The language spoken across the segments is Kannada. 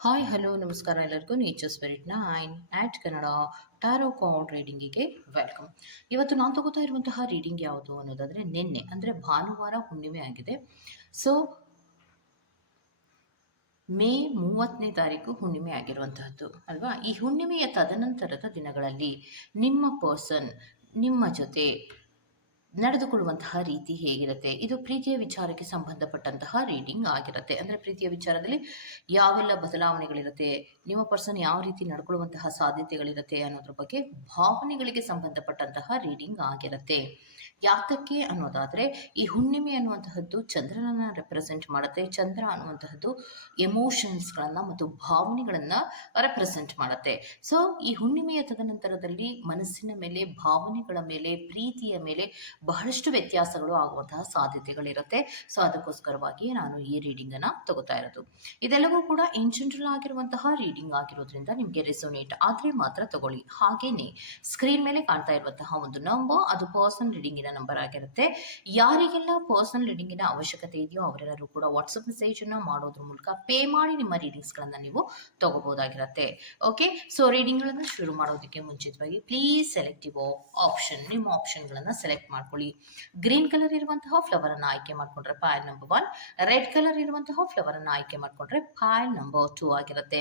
ಹಾಯ್ ಹಲೋ ನಮಸ್ಕಾರ ಎಲ್ಲರಿಗೂ ನೇಚರ್ ಸ್ಪಿರಿಟ್ ನೈನ್ ಆಟ್ ಕನ್ನಡ ಟಾರೋ ಕಾರ್ಡ್ ರೀಡಿಂಗಿಗೆ ವೆಲ್ಕಮ್. ಇವತ್ತು ನಾನು ತಗೋತಾ ಇರುವಂತಹ ರೀಡಿಂಗ್ ಯಾವುದು ಅನ್ನೋದಾದರೆ ನಿನ್ನೆ ಅಂದರೆ ಭಾನುವಾರ ಹುಣ್ಣಿಮೆ ಆಗಿದೆ. ಸೊ ಮೇ 30ನೇ ತಾರೀಕು ಹುಣ್ಣಿಮೆ ಆಗಿರುವಂತಹದ್ದು ಅಲ್ವಾ. ಈ ಹುಣ್ಣಿಮೆಯ ತದನಂತರದ ದಿನಗಳಲ್ಲಿ ನಿಮ್ಮ ಪರ್ಸನ್ ನಿಮ್ಮ ಜೊತೆ ನಡೆದುಕೊಳ್ಳುವಂತಹ ರೀತಿ ಹೇಗಿರುತ್ತೆ, ಇದು ಪ್ರೀತಿಯ ವಿಚಾರಕ್ಕೆ ಸಂಬಂಧಪಟ್ಟಂತಹ ರೀಡಿಂಗ್ ಆಗಿರುತ್ತೆ. ಅಂದರೆ ಪ್ರೀತಿಯ ವಿಚಾರದಲ್ಲಿ ಯಾವೆಲ್ಲ ಬದಲಾವಣೆಗಳಿರುತ್ತೆ, ನಿಮ್ಮ ಪರ್ಸನ್ ಯಾವ ರೀತಿ ನಡ್ಕೊಳ್ಳುವಂತಹ ಸಾಧ್ಯತೆಗಳಿರುತ್ತೆ ಅನ್ನೋದ್ರ ಬಗ್ಗೆ ಭಾವನೆಗಳಿಗೆ ಸಂಬಂಧಪಟ್ಟಂತಹ ರೀಡಿಂಗ್ ಆಗಿರುತ್ತೆ. ಯಾತಕ್ಕೆ ಅನ್ನೋದಾದರೆ ಈ ಹುಣ್ಣಿಮೆ ಅನ್ನುವಂತಹದ್ದು ಚಂದ್ರನನ್ನ ರೆಪ್ರೆಸೆಂಟ್ ಮಾಡುತ್ತೆ. ಚಂದ್ರ ಅನ್ನುವಂತಹದ್ದು ಎಮೋಷನ್ಸ್ಗಳನ್ನು ಮತ್ತು ಭಾವನೆಗಳನ್ನು ರೆಪ್ರೆಸೆಂಟ್ ಮಾಡುತ್ತೆ. ಸೊ ಈ ಹುಣ್ಣಿಮೆಯ ತದನಂತರದಲ್ಲಿ ಮನಸ್ಸಿನ ಮೇಲೆ, ಭಾವನೆಗಳ ಮೇಲೆ, ಪ್ರೀತಿಯ ಮೇಲೆ ಬಹಳಷ್ಟು ವ್ಯತ್ಯಾಸಗಳು ಆಗುವಂತಹ ಸಾಧ್ಯತೆಗಳಿರುತ್ತೆ. ಸೊ ಅದಕ್ಕೋಸ್ಕರವಾಗಿ ನಾನು ಈ ರೀಡಿಂಗನ್ನು ತಗೋತಾ ಇರೋದು. ಇದೆಲ್ಲವೂ ಕೂಡ ಇನ್ ಜನರಲ್ ಆಗಿರುವಂತಹ ರೀಡಿಂಗ್ ಆಗಿರೋದ್ರಿಂದ ನಿಮಗೆ ರೆಸೋನೇಟ್ ಆದರೆ ಮಾತ್ರ ತಗೊಳ್ಳಿ. ಹಾಗೇನೆ ಸ್ಕ್ರೀನ್ ಮೇಲೆ ಕಾಣ್ತಾ ಇರುವಂತಹ ಒಂದು ನಂಬರ್, ಅದು ಪರ್ಸನಲ್ ರೀಡಿಂಗಿನ ನಂಬರ್ ಆಗಿರುತ್ತೆ. ಯಾರಿಗೆಲ್ಲ ಪರ್ಸನಲ್ ರೀಡಿಂಗಿನ ಅವಶ್ಯಕತೆ ಇದೆಯೋ ಅವರೆಲ್ಲರೂ ಕೂಡ ವಾಟ್ಸಪ್ ಮೆಸೇಜ್ ಅನ್ನ ಮಾಡೋದ್ರ ಮೂಲಕ ಪೇ ಮಾಡಿ ನಿಮ್ಮ ರೀಡಿಂಗ್ಸ್ ಗಳನ್ನ ನೀವು ತಗೋಬಹುದಾಗಿರುತ್ತೆ. ಓಕೆ, ಸೊ ರೀಡಿಂಗ್ ಗಳನ್ನ ಶುರು ಮಾಡೋದಕ್ಕೆ ಮುಂಚಿತವಾಗಿ ಪ್ಲೀಸ್ ಸೆಲೆಕ್ಟಿವ್ ಆಪ್ಷನ್, ನಿಮ್ಮ ಆಪ್ಷನ್ ಗಳನ್ನ ಸೆಲೆಕ್ಟ್ ಮಾಡ್ಕೊಳ್ಳಿ. ಗ್ರೀನ್ ಕಲರ್ ಇರುವಂತಹ ಫ್ಲವರ್ ಅನ್ನ ಆಯ್ಕೆ ಮಾಡ್ಕೊಂಡ್ರೆ ಪೈಲ್ ನಂಬರ್ 1, ರೆಡ್ ಕಲರ್ ಇರುವಂತಹ ಫ್ಲವರ್ ಅನ್ನ ಆಯ್ಕೆ ಮಾಡ್ಕೊಂಡ್ರೆ ಪೈಲ್ ನಂಬರ್ 2 ಆಗಿರುತ್ತೆ.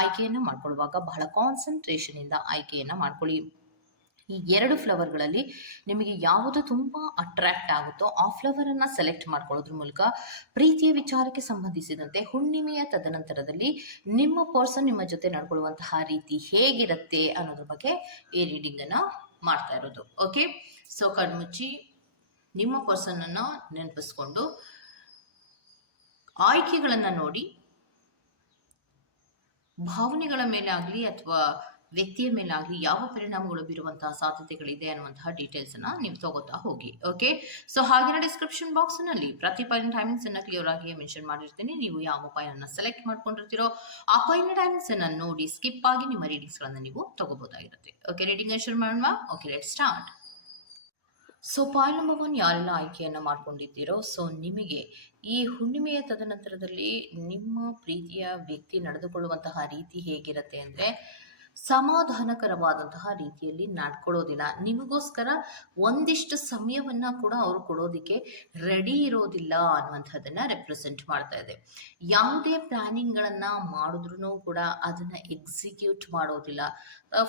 ಆಯ್ಕೆಯನ್ನ ಮಾಡ್ಕೊಳ್ಳುವಾಗ ಬಹಳ ಕಾನ್ಸಂಟ್ರೇಷನ್ ಇಂದ ಆಯ್ಕೆಯನ್ನ ಮಾಡ್ಕೊಳ್ಳಿ. ಈ ಎರಡು ಫ್ಲವರ್ಗಳಲ್ಲಿ ನಿಮಗೆ ಯಾವುದು ತುಂಬ ಅಟ್ರಾಕ್ಟ್ ಆಗುತ್ತೋ ಆ ಫ್ಲವರನ್ನು ಸೆಲೆಕ್ಟ್ ಮಾಡ್ಕೊಳ್ಳೋದ್ರ ಮೂಲಕ ಪ್ರೀತಿಯ ವಿಚಾರಕ್ಕೆ ಸಂಬಂಧಿಸಿದಂತೆ ಹುಣ್ಣಿಮೆಯ ತದನಂತರದಲ್ಲಿ ನಿಮ್ಮ ಪರ್ಸನ್ ನಿಮ್ಮ ಜೊತೆ ನಡ್ಕೊಳ್ಳುವಂತಹ ರೀತಿ ಹೇಗಿರುತ್ತೆ ಅನ್ನೋದ್ರ ಬಗ್ಗೆ ಈ ರೀಡಿಂಗನ್ನು ಮಾಡ್ತಾ ಇರೋದು. ಓಕೆ, ಸೊ ಕಣ್ಮುಚ್ಚಿ ನಿಮ್ಮ ಪರ್ಸನನ್ನು ನೆನಪಿಸ್ಕೊಂಡು ಆಯ್ಕೆಗಳನ್ನು ನೋಡಿ, ಭಾವನೆಗಳ ಮೇಲೆ ಆಗಲಿ ಅಥವಾ ವ್ಯಕ್ತಿಯ ಮೇಲಾಗಲಿ ಯಾವ ಪರಿಣಾಮಗಳು ಬೀರುವಂತಹ ಸಾಧ್ಯತೆಗಳಿದೆ ಅನ್ನುವಂತಹ ಡೀಟೇಲ್ಸ್ ಅನ್ನ ನೀವು ತಗೋತಾ ಹೋಗಿ. ಓಕೆ, ಸೊ ಹಾಗೆ ಡಿಸ್ಕ್ರಿಪ್ಷನ್ ಬಾಕ್ಸ್ ನಲ್ಲಿ ಪ್ರತಿ ಪಾಯಿನ ಟೈಮಿಂಗ್ಸ್ ಅನ್ನ ಕ್ಲಿಯರ್ ಆಗಿ ಮೆನ್ಷನ್ ಮಾಡಿರ್ತೀನಿ. ನೀವು ಯಾವ ಪಾಯನ್ನ ಸೆಲೆಕ್ಟ್ ಮಾಡ್ಕೊಂಡಿರ್ತೀರೋ ಆ ಪಾಯಿನ ಟೈಮಿಂಗ್ಸ್ ಅನ್ನ ನೋಡಿ ಸ್ಕಿಪ್ ಆಗಿ ನಿಮ್ಮ ರೀಡಿಂಗ್ಸ್ ಗಳನ್ನ ನೀವು ತಗೋಬಹುದಾಗಿರುತ್ತೆ. ಓಕೆ, ರೀಡಿಂಗ್ ಶುರು ಮಾಡೋಣ. Okay, let start. So point number 1 ಯಾರೆಲ್ಲ ಆಯ್ಕೆಯನ್ನು ಮಾಡ್ಕೊಂಡಿದ್ದೀರೋ, ಸೊ ನಿಮಗೆ ಈ ಹುಣ್ಣಿಮೆಯ ತದನಂತರದಲ್ಲಿ ನಿಮ್ಮ ಪ್ರೀತಿಯ ವ್ಯಕ್ತಿ ನಡೆದುಕೊಳ್ಳುವಂತಹ ರೀತಿ ಹೇಗಿರುತ್ತೆ ಅಂದರೆ ಸಮಾಧಾನಕರವಾದಂತಹ ರೀತಿಯಲ್ಲಿ ನಡ್ಕೊಳ್ಳೋದಿಲ್ಲ. ನಿಮಗೋಸ್ಕರ ಒಂದಿಷ್ಟು ಸಮಯವನ್ನ ಕೂಡ ಅವರು ಕೊಡೋದಿಕ್ಕೆ ರೆಡಿ ಇರೋದಿಲ್ಲ ಅನ್ನುವಂಥದ್ದನ್ನ ರೆಪ್ರೆಸೆಂಟ್ ಮಾಡ್ತಾ ಇದೆ. ಯಾವುದೇ ಪ್ಲಾನಿಂಗ್ಗಳನ್ನ ಮಾಡಿದ್ರು ಕೂಡ ಅದನ್ನ ಎಕ್ಸಿಕ್ಯೂಟ್ ಮಾಡೋದಿಲ್ಲ.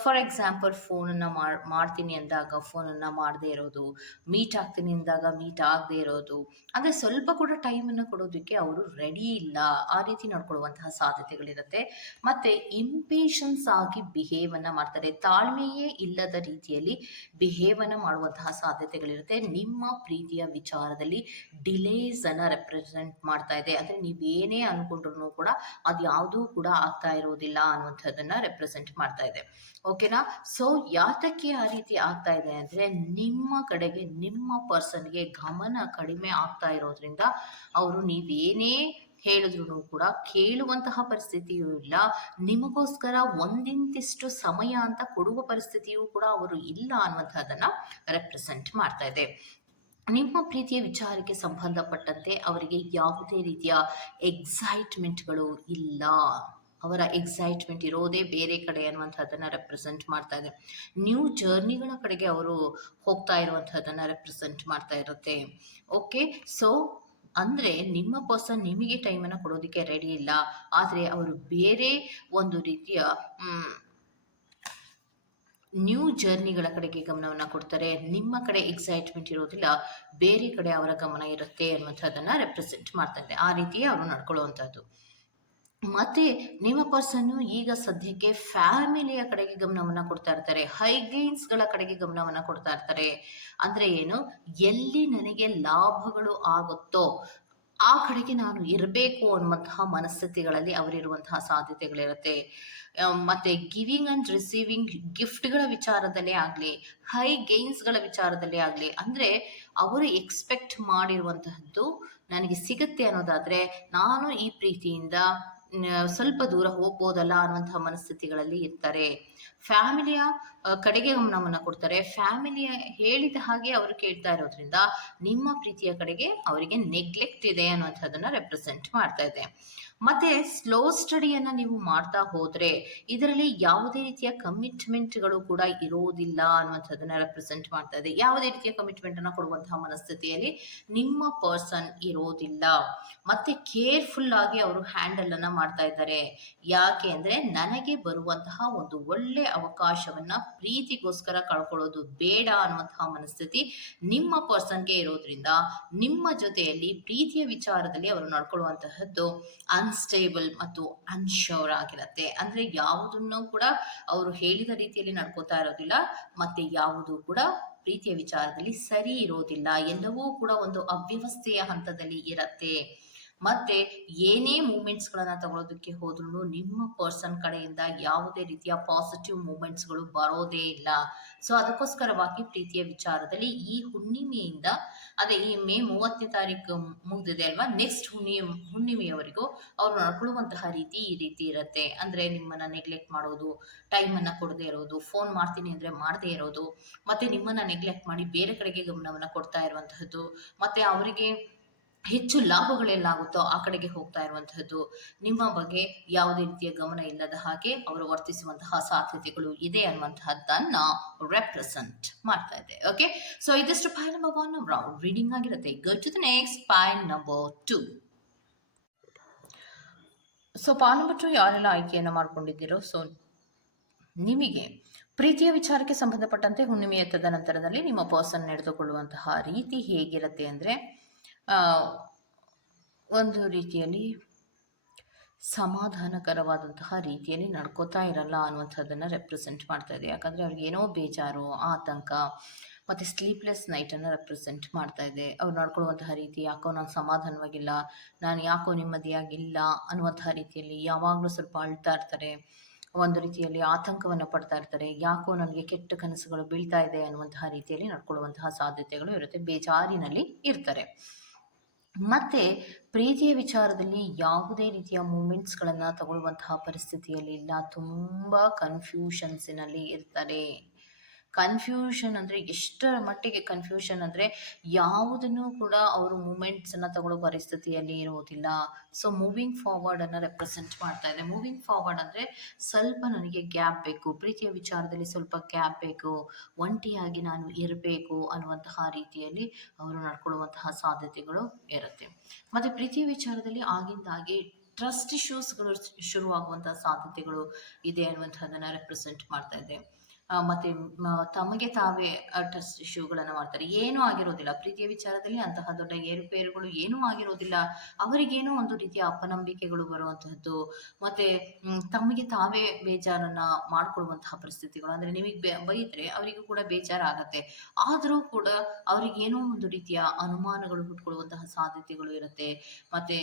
ಫಾರ್ ಎಕ್ಸಾಂಪಲ್ ಫೋನನ್ನ ಮಾಡ್ತೀನಿ ಅಂದಾಗ ಫೋನನ್ನ ಮಾಡದೇ ಇರೋದು, ಮೀಟ್ ಆಗ್ತೀನಿ ಅಂದಾಗ ಮೀಟ್ ಆಗದೆ ಇರೋದು, ಅಂದ್ರೆ ಸ್ವಲ್ಪ ಕೂಡ ಟೈಮನ್ನು ಕೊಡೋದಕ್ಕೆ ಅವರು ರೆಡಿ ಇಲ್ಲ. ಆ ರೀತಿ ನಡ್ಕೊಳ್ಳುವಂತಹ ಸಾಧ್ಯತೆಗಳಿರುತ್ತೆ. ಮತ್ತೆ ಇಂಪೇಷನ್ಸ್ ಆಗಿ ಬಿಹೇವ್ ಅನ್ನ ಮಾಡ್ತಾರೆ. ತಾಳ್ಮೆಯೇ ಇಲ್ಲದ ರೀತಿಯಲ್ಲಿ ಬಿಹೇವ್ ಅನ್ನ ಮಾಡುವಂತಹ ಸಾಧ್ಯತೆಗಳಿರುತ್ತೆ. ನಿಮ್ಮ ಪ್ರೀತಿಯ ವಿಚಾರದಲ್ಲಿ ಡಿಲೇಸ್ ಅನ್ನ ರೆಪ್ರೆಸೆಂಟ್ ಮಾಡ್ತಾ ಇದೆ. ಅಂದ್ರೆ ನೀವೇನೇ ಅನ್ಕೊಂಡ್ರು ಕೂಡ ಅದು ಯಾವುದೂ ಕೂಡ ಆಗ್ತಾ ಇರೋದಿಲ್ಲ ಅನ್ನುವಂಥದ್ದನ್ನ ರೆಪ್ರೆಸೆಂಟ್ ಮಾಡ್ತಾ ಇದೆ. ಓಕೆನಾ. ಸೊ ಯಾತಕ್ಕೆ ಆ ರೀತಿ ಆಗ್ತಾ ಇದೆ ಅಂದ್ರೆ ನಿಮ್ಮ ಕಡೆಗೆ, ನಿಮ್ಮ ಪರ್ಸನ್ಗೆ ಗಮನ ಕಡಿಮೆ ಆಗ್ತಾ ಇರೋದ್ರಿಂದ ಅವರು ನೀವೇನೇ ಹೇಳಿದ್ರು ಕೂಡ ಕೇಳುವಂತಹ ಪರಿಸ್ಥಿತಿಯೂ ಇಲ್ಲ. ನಿಮಗೋಸ್ಕರ ಒಂದಿಂತಿಷ್ಟು ಸಮಯ ಅಂತ ಕೊಡುವ ಪರಿಸ್ಥಿತಿಯೂ ಕೂಡ ಅವರು ಇಲ್ಲ ಅನ್ನುವಂಥದ್ದನ್ನ ರೆಪ್ರೆಸೆಂಟ್ ಮಾಡ್ತಾ ಇದೆ. ನಿಮ್ಮ ಪ್ರೀತಿಯ ವಿಚಾರಕ್ಕೆ ಸಂಬಂಧಪಟ್ಟಂತೆ ಅವರಿಗೆ ಯಾವುದೇ ರೀತಿಯ ಎಕ್ಸೈಟ್ಮೆಂಟ್ಗಳು ಇಲ್ಲ. ಅವರ ಎಕ್ಸೈಟ್ಮೆಂಟ್ ಇರೋದೇ ಬೇರೆ ಕಡೆ ಅನ್ನುವಂಥದ್ದನ್ನ ರೆಪ್ರೆಸೆಂಟ್ ಮಾಡ್ತಾ ಇದೆ. ನ್ಯೂ ಜರ್ನಿಗಳ ಕಡೆಗೆ ಅವರು ಹೋಗ್ತಾ ಇರುವಂತಹದ್ದನ್ನ ರೆಪ್ರೆಸೆಂಟ್ ಮಾಡ್ತಾ ಇರುತ್ತೆ. ಓಕೆ, ಸೊ ಅಂದ್ರೆ ನಿಮ್ಮ ಪರ್ಸನ್ ನಿಮಗೆ ಟೈಮನ್ನು ಕೊಡೋದಕ್ಕೆ ರೆಡಿ ಇಲ್ಲ. ಆದರೆ ಅವರು ಬೇರೆ ಒಂದು ರೀತಿಯ ನ್ಯೂ ಜರ್ನಿಗಳ ಕಡೆಗೆ ಗಮನವನ್ನ ಕೊಡ್ತಾರೆ. ನಿಮ್ಮ ಕಡೆ ಎಕ್ಸೈಟ್ಮೆಂಟ್ ಇರೋದಿಲ್ಲ, ಬೇರೆ ಕಡೆ ಅವರ ಗಮನ ಇರುತ್ತೆ ಅನ್ನುವಂಥದ್ದನ್ನ ರೆಪ್ರೆಸೆಂಟ್ ಮಾಡ್ತಾ ಇದೆ. ಆ ರೀತಿ ಅವರು ನಡ್ಕೊಳ್ಳುವಂಥದ್ದು. ಮತ್ತೆ ನಿಮ್ಮ ಪರ್ಸನ್ ಈಗ ಸದ್ಯಕ್ಕೆ ಫ್ಯಾಮಿಲಿಯ ಕಡೆಗೆ ಗಮನವನ್ನ ಕೊಡ್ತಾ ಇರ್ತಾರೆ. ಹೈಗೈನ್ಸ್ಗಳ ಕಡೆಗೆ ಗಮನವನ್ನ ಕೊಡ್ತಾ ಇರ್ತಾರೆ. ಅಂದ್ರೆ ಏನು, ಎಲ್ಲಿ ನನಗೆ ಲಾಭಗಳು ಆಗುತ್ತೋ ಆ ಕಡೆಗೆ ನಾನು ಇರಬೇಕು ಅನ್ನುವಂತಹ ಮನಸ್ಥಿತಿಗಳಲ್ಲಿ ಅವರಿರುವಂತಹ ಸಾಧ್ಯತೆಗಳಿರುತ್ತೆ. ಮತ್ತೆ ಗಿವಿಂಗ್ ಅಂಡ್ ರಿಸೀವಿಂಗ್ ಗಿಫ್ಟ್ಗಳ ವಿಚಾರದಲ್ಲೇ ಆಗಲಿ, ಹೈ ಗೈನ್ಸ್ಗಳ ವಿಚಾರದಲ್ಲೇ ಆಗಲಿ, ಅಂದ್ರೆ ಅವರು ಎಕ್ಸ್ಪೆಕ್ಟ್ ಮಾಡಿರುವಂತಹದ್ದು ನನಗೆ ಸಿಗುತ್ತೆ ಅನ್ನೋದಾದ್ರೆ ನಾನು ಈ ಪ್ರೀತಿಯಿಂದ ಸ್ವಲ್ಪ ದೂರ ಹೋಗ್ಬೋದಲ್ಲ ಅನ್ನುವಂತಹ ಮನಸ್ಥಿತಿಗಳಲ್ಲಿ ಇರ್ತಾರೆ. ಫ್ಯಾಮಿಲಿಯ ಕಡೆಗೆ ಗಮನವನ್ನ ಕೊಡ್ತಾರೆ. ಫ್ಯಾಮಿಲಿಯ ಹೇಳಿದ ಹಾಗೆ ಅವರು ಕೇಳ್ತಾ ಇರೋದ್ರಿಂದ ನಿಮ್ಮ ಪ್ರೀತಿಯ ಕಡೆಗೆ ಅವರಿಗೆ ನೆಗ್ಲೆಕ್ಟ್ ಇದೆ ಅನ್ನುವಂಥದ್ದನ್ನ ರೆಪ್ರೆಸೆಂಟ್ ಮಾಡ್ತಾ ಇದೆ. ಮತ್ತೆ ಸ್ಲೋ ಸ್ಟಡಿಯನ್ನು ನೀವು ಮಾಡ್ತಾ ಹೋದರೆ ಇದರಲ್ಲಿ ಯಾವುದೇ ರೀತಿಯ ಕಮಿಟ್ಮೆಂಟ್ಗಳು ಕೂಡ ಇರೋದಿಲ್ಲ ಅನ್ನುವಂಥದ್ದನ್ನ ರೆಪ್ರೆಸೆಂಟ್ ಮಾಡ್ತಾ ಇದೆ. ಯಾವುದೇ ರೀತಿಯ ಕಮಿಟ್ಮೆಂಟ್ ಅನ್ನು ಕೊಡುವಂತಹ ಮನಸ್ಥಿತಿಯಲ್ಲಿ ನಿಮ್ಮ ಪರ್ಸನ್ ಇರೋದಿಲ್ಲ. ಮತ್ತೆ ಕೇರ್ಫುಲ್ ಆಗಿ ಅವರು ಹ್ಯಾಂಡಲ್ ಅನ್ನ ಮಾಡ್ತಾ ಇದ್ದಾರೆ. ಯಾಕೆ ಅಂದ್ರೆ ನನಗೆ ಬರುವಂತಹ ಒಂದು ಒಳ್ಳೆ ಅವಕಾಶವನ್ನ ಪ್ರೀತಿಗೋಸ್ಕರ ಕಳ್ಕೊಳ್ಳೋದು ಬೇಡ ಅನ್ನುವಂತಹ ಮನಸ್ಥಿತಿ ನಿಮ್ಮ ಪರ್ಸನ್ಗೆ ಇರೋದ್ರಿಂದ ನಿಮ್ಮ ಜೊತೆಯಲ್ಲಿ ಪ್ರೀತಿಯ ವಿಚಾರದಲ್ಲಿ ಅವರು ನಡ್ಕೊಳ್ಳುವಂತಹದ್ದು ಅನ್ಸ್ಟೇಬಲ್ ಮತ್ತು ಅನ್ಶೋರ್ ಆಗಿರುತ್ತೆ. ಅಂದ್ರೆ ಯಾವುದನ್ನು ಕೂಡ ಅವರು ಹೇಳಿದ ರೀತಿಯಲ್ಲಿ ನಡ್ಕೋತಾ ಇರೋದಿಲ್ಲ, ಮತ್ತೆ ಯಾವುದು ಕೂಡ ಪ್ರೀತಿಯ ವಿಚಾರದಲ್ಲಿ ಸರಿ ಇರೋದಿಲ್ಲ. ಎಲ್ಲವೂ ಕೂಡ ಒಂದು ಅವ್ಯವಸ್ಥೆಯ ಹಂತದಲ್ಲಿ ಇರತ್ತೆ. ಮತ್ತೆ ಏನೇ ಮೂಮೆಂಟ್ಸ್ ಗಳನ್ನ ತಗೊಳ್ಳೋದಕ್ಕೆ ಹೋದ್ರೂ ನಿಮ್ಮ ಪರ್ಸನ್ ಕಡೆಯಿಂದ ಯಾವುದೇ ರೀತಿಯ ಪಾಸಿಟಿವ್ ಮೂಮೆಂಟ್ಸ್ಗಳು ಬರೋದೇ ಇಲ್ಲ. ಸೊ ಅದಕ್ಕೋಸ್ಕರವಾಗಿ ಪ್ರೀತಿಯ ವಿಚಾರದಲ್ಲಿ ಈ ಹುಣ್ಣಿಮೆಯಿಂದ, ಅದೇ ಈ ಮೇ 30ನೇ ತಾರೀಕು ಮುಗ್ದಿದೆ ಅಲ್ವಾ, ನೆಕ್ಸ್ಟ್ ಹುಣ್ಣಿಮೆಯವರೆಗೂ ಅವ್ರು ನಡ್ಕೊಳ್ಳುವಂತಹ ರೀತಿ ಈ ರೀತಿ ಇರುತ್ತೆ. ಅಂದ್ರೆ ನಿಮ್ಮನ್ನ ನೆಗ್ಲೆಕ್ಟ್ ಮಾಡೋದು, ಟೈಮ್ ಅನ್ನ ಕೊಡದೇ ಇರೋದು, ಫೋನ್ ಮಾಡ್ತೀನಿ ಅಂದ್ರೆ ಮಾಡದೇ ಇರೋದು, ಮತ್ತೆ ನಿಮ್ಮನ್ನ ನೆಗ್ಲೆಕ್ಟ್ ಮಾಡಿ ಬೇರೆ ಕಡೆಗೆ ಗಮನವನ್ನ ಕೊಡ್ತಾ ಇರುವಂತಹದ್ದು, ಮತ್ತೆ ಅವರಿಗೆ ಹೆಚ್ಚು ಲಾಭಗಳೆಲ್ಲಾಗುತ್ತೋ ಆ ಕಡೆಗೆ ಹೋಗ್ತಾ ಇರುವಂತಹದ್ದು, ನಿಮ್ಮ ಬಗ್ಗೆ ಯಾವುದೇ ರೀತಿಯ ಗಮನ ಇಲ್ಲದ ಹಾಗೆ ಅವರು ವರ್ತಿಸುವಂತಹ ಸಾಧ್ಯತೆಗಳು ಇದೆ ಅನ್ನುವಂತಹದ್ದನ್ನ ರೆಪ್ರೆಸೆಂಟ್ ಮಾಡ್ತಾ ಇದೆ. ಓಕೆ, ಸೊ ಇದಿಷ್ಟು ಪಾಯ್ ನಂಬರ್ 1 ರೌಂಡ್ ರೀಡಿಂಗ್ ಆಗಿರುತ್ತೆ. ಗೋ ಟು ದ ನೆಕ್ಸ್ಟ್ ಪಾಯ್ ನಂಬರ್ 2. ಸೊ ಪಾಯ್ ನಂಬರ್ 2 ಯಾರೆಲ್ಲ ಆಯ್ಕೆಯನ್ನು ಮಾಡ್ಕೊಂಡಿದ್ದೀರೋ, ಸೊ ನಿಮಗೆ ಪ್ರೀತಿಯ ವಿಚಾರಕ್ಕೆ ಸಂಬಂಧಪಟ್ಟಂತೆ ಹುಣ್ಣಿಮೆಯ ತದನಂತರದಲ್ಲಿ ನಿಮ್ಮ ಪರ್ಸನ್ ನಡೆದುಕೊಳ್ಳುವಂತಹ ರೀತಿ ಹೇಗಿರುತ್ತೆ ಅಂದರೆ, ಒಂದು ರೀತಿಯಲ್ಲಿ ಸಮಾಧಾನಕರವಾದಂತಹ ರೀತಿಯಲ್ಲಿ ನಡ್ಕೋತಾ ಇರಲ್ಲ ಅನ್ನುವಂಥದ್ದನ್ನು ರೆಪ್ರೆಸೆಂಟ್ ಮಾಡ್ತಾ ಇದೆ. ಯಾಕಂದರೆ ಅವ್ರಿಗೆ ಏನೋ ಬೇಜಾರು, ಆತಂಕ ಮತ್ತು ಸ್ಲೀಪ್ಲೆಸ್ ನೈಟನ್ನು ರೆಪ್ರೆಸೆಂಟ್ ಮಾಡ್ತಾ ಇದೆ. ಅವ್ರು ನಡ್ಕೊಳ್ಳುವಂತಹ ರೀತಿ ಯಾಕೋ ನಾನು ಸಮಾಧಾನವಾಗಿಲ್ಲ, ನಾನು ಯಾಕೋ ನೆಮ್ಮದಿಯಾಗಿಲ್ಲ ಅನ್ನುವಂತಹ ರೀತಿಯಲ್ಲಿ ಯಾವಾಗಲೂ ಸ್ವಲ್ಪ ಅಳ್ತಾ ಇರ್ತಾರೆ. ಒಂದು ರೀತಿಯಲ್ಲಿ ಆತಂಕವನ್ನು ಪಡ್ತಾ ಇರ್ತಾರೆ. ಯಾಕೋ ನನಗೆ ಕೆಟ್ಟ ಕನಸುಗಳು ಬೀಳ್ತಾ ಇದೆ ಅನ್ನುವಂತಹ ರೀತಿಯಲ್ಲಿ ನಡ್ಕೊಳ್ಳುವಂತಹ ಸಾಧ್ಯತೆಗಳು ಇರುತ್ತೆ. ಬೇಜಾರಿನಲ್ಲಿ ಇರ್ತಾರೆ. ಮತ್ತೆ ಪ್ರೀತಿಯ ವಿಚಾರದಲ್ಲಿ ಯಾವುದೇ ರೀತಿಯ ಮೂಮೆಂಟ್ಸ್ಗಳನ್ನು ತಗೊಳ್ಳುವಂತಹ ಪರಿಸ್ಥಿತಿಯಲ್ಲಿ ಇಲ್ಲ. ತುಂಬ ಕನ್ಫ್ಯೂಷನ್ಸಿನಲ್ಲಿ ಇರ್ತಾರೆ. ಕನ್ಫ್ಯೂಷನ್ ಅಂದರೆ ಎಷ್ಟರ ಮಟ್ಟಿಗೆ ಕನ್ಫ್ಯೂಷನ್ ಅಂದರೆ ಯಾವುದನ್ನು ಕೂಡ ಅವರು ಮೂಮೆಂಟ್ಸನ್ನು ತಗೊಳ್ಳೋ ಪರಿಸ್ಥಿತಿಯಲ್ಲಿ ಇರುವುದಿಲ್ಲ. ಸೊ ಮೂವಿಂಗ್ ಫಾರ್ವರ್ಡನ್ನು ರೆಪ್ರೆಸೆಂಟ್ ಮಾಡ್ತಾ ಇದೆ. ಮೂವಿಂಗ್ ಫಾರ್ವರ್ಡ್ ಅಂದರೆ ಸ್ವಲ್ಪ ನನಗೆ ಗ್ಯಾಪ್ ಬೇಕು, ಪ್ರೀತಿಯ ವಿಚಾರದಲ್ಲಿ ಸ್ವಲ್ಪ ಗ್ಯಾಪ್ ಬೇಕು, ಒಂಟಿಯಾಗಿ ನಾನು ಇರಬೇಕು ಅನ್ನುವಂತಹ ರೀತಿಯಲ್ಲಿ ಅವರು ನಡ್ಕೊಳ್ಳುವಂತಹ ಸಾಧ್ಯತೆಗಳು ಇರುತ್ತೆ. ಮತ್ತು ಪ್ರೀತಿಯ ವಿಚಾರದಲ್ಲಿ ಆಗಿಂದಾಗೆ ಟ್ರಸ್ಟ್ ಇಶ್ಯೂಸ್ಗಳು ಶುರುವಾಗುವಂತಹ ಸಾಧ್ಯತೆಗಳು ಇದೆ ಅನ್ನುವಂಥದ್ದನ್ನು ರೆಪ್ರೆಸೆಂಟ್ ಮಾಡ್ತಾ ಇದೆ. ಮತ್ತು ತಮಗೆ ತಾವೇ ಟ್ರಸ್ಟ್ ಇಶ್ಯೂಗಳನ್ನು ಮಾಡ್ತಾರೆ. ಏನೂ ಆಗಿರೋದಿಲ್ಲ ಪ್ರೀತಿಯ ವಿಚಾರದಲ್ಲಿ, ಅಂತಹ ದೊಡ್ಡ ಏರುಪೇರುಗಳು ಏನೂ ಆಗಿರೋದಿಲ್ಲ. ಅವರಿಗೇನೋ ಒಂದು ರೀತಿಯ ಅಪನಂಬಿಕೆಗಳು ಬರುವಂತಹದ್ದು, ಮತ್ತು ತಮಗೆ ತಾವೇ ಬೇಜಾರನ್ನು ಮಾಡಿಕೊಳ್ಳುವಂತಹ ಪರಿಸ್ಥಿತಿಗಳು. ಅಂದರೆ ನಿಮಗೆ ಬೈದರೆ ಅವರಿಗೂ ಕೂಡ ಬೇಜಾರಾಗತ್ತೆ, ಆದರೂ ಕೂಡ ಅವರಿಗೇನೋ ಒಂದು ರೀತಿಯ ಅನುಮಾನಗಳು ಹುಟ್ಕೊಳ್ಳುವಂತಹ ಸಾಧ್ಯತೆಗಳು ಇರುತ್ತೆ. ಮತ್ತು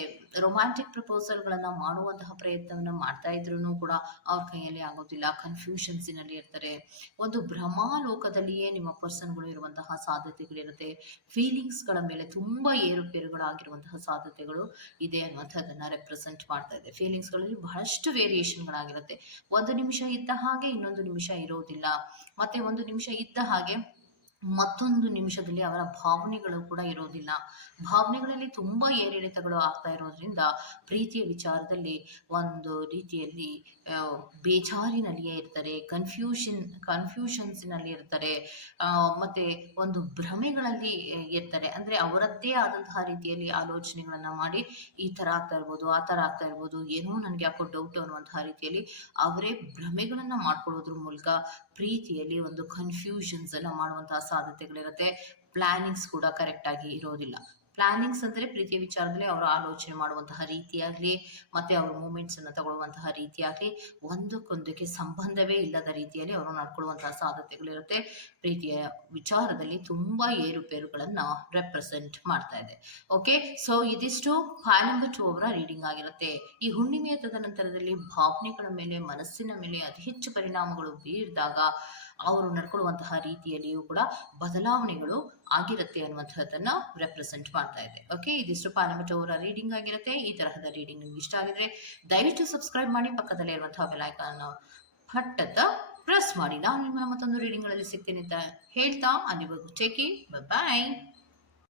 ರೊಮ್ಯಾಂಟಿಕ್ ಪ್ರಪೋಸಲ್ಗಳನ್ನು ಮಾಡುವಂತಹ ಪ್ರಯತ್ನವನ್ನು ಮಾಡ್ತಾ ಇದ್ರೂ ಕೂಡ ಅವ್ರ ಕೈಯಲ್ಲಿ ಆಗೋದಿಲ್ಲ. ಕನ್ಫ್ಯೂಷನ್ಸಿನಲ್ಲಿ ಇರ್ತಾರೆ. ಒಂದು ಭ್ರಮಾಲೋಕದಲ್ಲಿಯೇ ನಿಮ್ಮ ಪರ್ಸನ್ಗಳು ಇರುವಂತಹ ಸಾಧ್ಯತೆಗಳಿರುತ್ತೆ. ಫೀಲಿಂಗ್ಸ್ಗಳ ಮೇಲೆ ತುಂಬ ಏರುಪೇರುಗಳಾಗಿರುವಂತಹ ಸಾಧ್ಯತೆಗಳು ಇದೆ ಅನ್ನುವಂಥದ್ದನ್ನು ರೆಪ್ರೆಸೆಂಟ್ ಮಾಡ್ತಾ ಇದೆ. ಫೀಲಿಂಗ್ಸ್ಗಳಲ್ಲಿ ಬಹಳಷ್ಟು ವೇರಿಯೇಷನ್ಗಳಾಗಿರುತ್ತೆ. ಒಂದು ನಿಮಿಷ ಇದ್ದ ಹಾಗೆ ಇನ್ನೊಂದು ನಿಮಿಷ ಇರೋದಿಲ್ಲ, ಮತ್ತೆ ಒಂದು ನಿಮಿಷ ಇದ್ದ ಹಾಗೆ ಮತ್ತೊಂದು ನಿಮಿಷದಲ್ಲಿ ಅವರ ಭಾವನೆಗಳು ಕೂಡ ಇರೋದಿಲ್ಲ. ಭಾವನೆಗಳಲ್ಲಿ ತುಂಬ ಏರಿಳಿತಗಳು ಆಗ್ತಾ ಇರೋದ್ರಿಂದ ಪ್ರೀತಿಯ ವಿಚಾರದಲ್ಲಿ ಒಂದು ರೀತಿಯಲ್ಲಿ ಬೇಜಾರಿನಲ್ಲಿಯೇ ಇರ್ತಾರೆ. ಕನ್ಫ್ಯೂಷನ್ಸಿನಲ್ಲಿ ಇರ್ತಾರೆ. ಮತ್ತು ಒಂದು ಭ್ರಮೆಗಳಲ್ಲಿ ಇರ್ತಾರೆ. ಅಂದರೆ ಅವರದ್ದೇ ಆದಂತಹ ರೀತಿಯಲ್ಲಿ ಆಲೋಚನೆಗಳನ್ನು ಮಾಡಿ ಈ ಥರ ಆಗ್ತಾ ಇರ್ಬೋದು, ಆ ಥರ ಆಗ್ತಾ ಇರ್ಬೋದು, ಏನೋ ನನಗೆ ಯಾಕೋ ಡೌಟ್ ಅನ್ನುವಂತಹ ರೀತಿಯಲ್ಲಿ ಅವರೇ ಭ್ರಮೆಗಳನ್ನು ಮಾಡ್ಕೊಳ್ಳೋದ್ರ ಮೂಲಕ ಪ್ರೀತಿಯಲ್ಲಿ ಒಂದು ಕನ್ಫ್ಯೂಷನ್ಸನ್ನು ಮಾಡುವಂತಹ ಸಾಧ್ಯತೆಗಳಿರುತ್ತೆ. ಪ್ಲಾನಿಂಗ್ಸ್ ಕೂಡ ಕರೆಕ್ಟಾಗಿ ಇರೋದಿಲ್ಲ. ಪ್ಲಾನಿಂಗ್ಸ್ ಅಂದರೆ ಪ್ರೀತಿಯ ವಿಚಾರದಲ್ಲಿ ಅವರು ಆಲೋಚನೆ ಮಾಡುವಂತಹ ರೀತಿಯಾಗಲಿ, ಮತ್ತು ಅವರ ಮೂಮೆಂಟ್ಸನ್ನು ತಗೊಳ್ಳುವಂತಹ ರೀತಿಯಾಗಲಿ ಒಂದಕ್ಕೊಂದಕ್ಕೆ ಸಂಬಂಧವೇ ಇಲ್ಲದ ರೀತಿಯಲ್ಲಿ ಅವರು ನಡ್ಕೊಳ್ಳುವಂತಹ ಸಾಧ್ಯತೆಗಳಿರುತ್ತೆ. ಪ್ರೀತಿಯ ವಿಚಾರದಲ್ಲಿ ತುಂಬ ಏರುಪೇರುಗಳನ್ನು ರೆಪ್ರೆಸೆಂಟ್ ಮಾಡ್ತಾ ಇದೆ. ಓಕೆ, ಸೊ ಇದಿಷ್ಟು ಪಾಯ್ ನಂಬರ್ 2 ಅವರ ರೀಡಿಂಗ್ ಆಗಿರುತ್ತೆ. ಈ ಹುಣ್ಣಿಮೆಯ ತದನಂತರದಲ್ಲಿ ಭಾವನೆಗಳ ಮೇಲೆ, ಮನಸ್ಸಿನ ಮೇಲೆ ಅತಿ ಹೆಚ್ಚು ಪರಿಣಾಮಗಳು ಬೀರಿದಾಗ ಅವರು ನಡ್ಕೊಳ್ಳುವಂತಹ ರೀತಿಯಲ್ಲಿಯೂ ಕೂಡ ಬದಲಾವಣೆಗಳು ಆಗಿರುತ್ತೆ ಅನ್ನುವಂಥದ್ದನ್ನ ರೆಪ್ರೆಸೆಂಟ್ ಮಾಡ್ತಾ ಇದೆ. ಓಕೆ, ಇದಿಷ್ಟು ಪಾಯ್ ನಂಬರ್ 2 ಅವರ ರೀಡಿಂಗ್ ಆಗಿರುತ್ತೆ. ಈ ತರಹದ ರೀಡಿಂಗ್ ನಿಮ್ಗೆ ಇಷ್ಟ ಆಗಿದ್ರೆ ದಯವಿಟ್ಟು ಸಬ್ಸ್ಕ್ರೈಬ್ ಮಾಡಿ, ಪಕ್ಕದಲ್ಲೇ ಇರುವಂತಹ ಬೆಲ್ ಐಕಾನ್ ಪಟ್ಟದ ಪ್ರೆಸ್ ಮಾಡಿ. ನಾನು ನಿಮ್ಮನ್ನ ಮತ್ತೊಂದು ರೀಡಿಂಗ್ಗಳಲ್ಲಿ ಸಿಗ್ತೇನೆ ಅಂತ ಹೇಳ್ತಾ ಅಲ್ಲಿವರೆಗೂ ಟೇಕ್ ಕೇರ್, ಬೈ ಬಾಯ್.